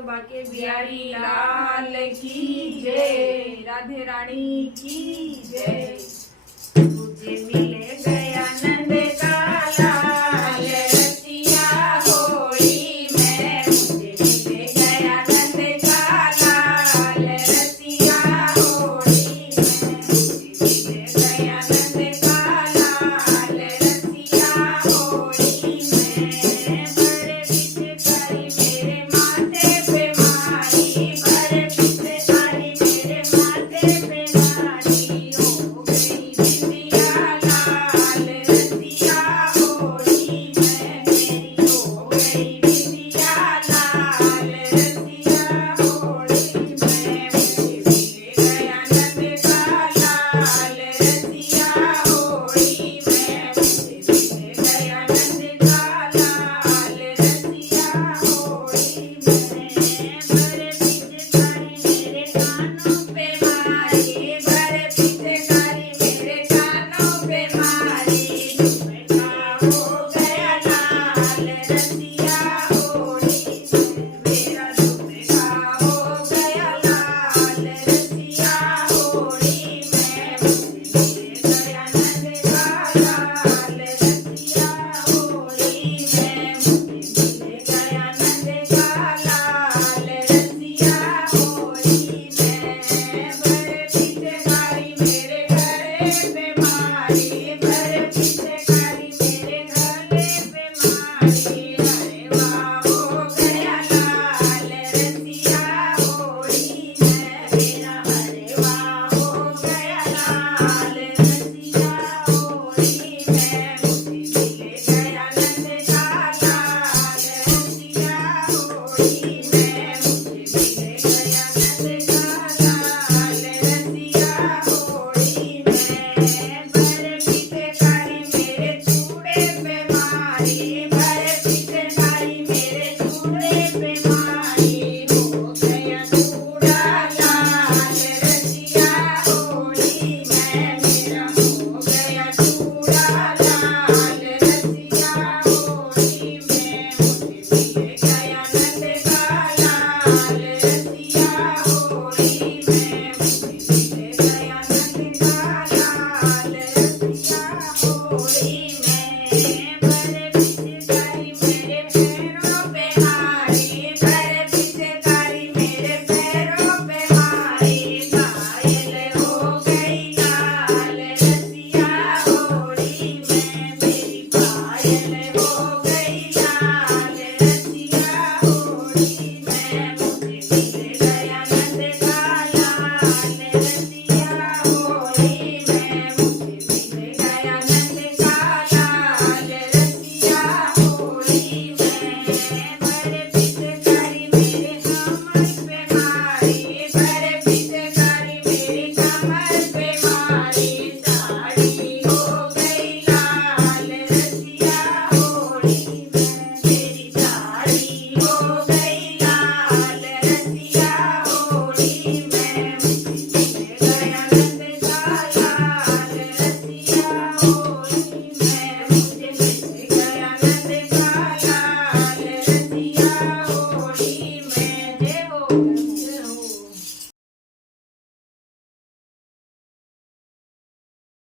बाके बिहारी लाल की जय, राधे रानी की जय। मुझे मिले गया नंद का लाल रसिया होली में, मुझे मिले गया नंद का लाल रसिया होली में, मुझे मिले गया नंद का लाल रसिया होली में। बड़े पिचकारी मेरे माथे पे मारी, बड़े पिचकारी मेरे माथे पे मारी, हो गई बिंदिया लाल रसिया होली में मेरी, हो गई बिंदिया लाल रसिया होली में। मुझे मिले गया नंद का लाल रसिया होली में, मुझे मिले गया नंद का लाल रसिया होली में। बड़े पिचकारी मेरे कानों पे मारी, बड़े पिचकारी मेरे कानों पे मारी, झुमका हो गया लाल रसिया होली में, मेरा झुमका हो गया लाल रसिया होली में। मुझे मिले गया नंद का लाल रसिया होली में, मुझे मिले गया नंद का लाल रसिया होली में। बड़े पिचकारी मेरे गले पे मारी, बड़े पिचकारी मेरे गले पे मारी, अरे वाह हो गया लाल रसिया होली में मेरा, अरे वाह हो गया लाल रसिया होली में। मुझे मिले गया नंद का लाल रसिया होली में, मुझे मिले गया नंद का लाल रसिया होली में। बड़े पिचकारी मेरे चूड़े पे मारी, बड़े पिचकारी मेरे चूड़े पे मारी, हो गया चूड़ा लाल रसिया होली में मेरा, हो गया चूड़ा लाल रसिया होली में। मुझे मिले गया नंद का लाल रसिया होली में, मुझे मिले गया नंद का लाल रसिया होली में। बड़े पिचकारी मेरे पैरों पे मारी, बड़े पिचकारी मेरे पैरों पे मारी, घायल हो गई लाल रसिया होली में मेरी, घायल हो गई लाल रसिया होली में। मुझे मिले गया नंद का लाल रसिया होली में, मुझे मिले गया नंद का लाल रसिया होली में। बड़े पिचकारी मेरे कमर पे मारी, बड़े पिचकारी मेरी कमर पे मारी, साड़ी हो गई लाल रसिया होली में मेरी, साड़ी हो गई लाल रसिया होली में। मुझे मिले गया नंद का लाल रसिया होली में।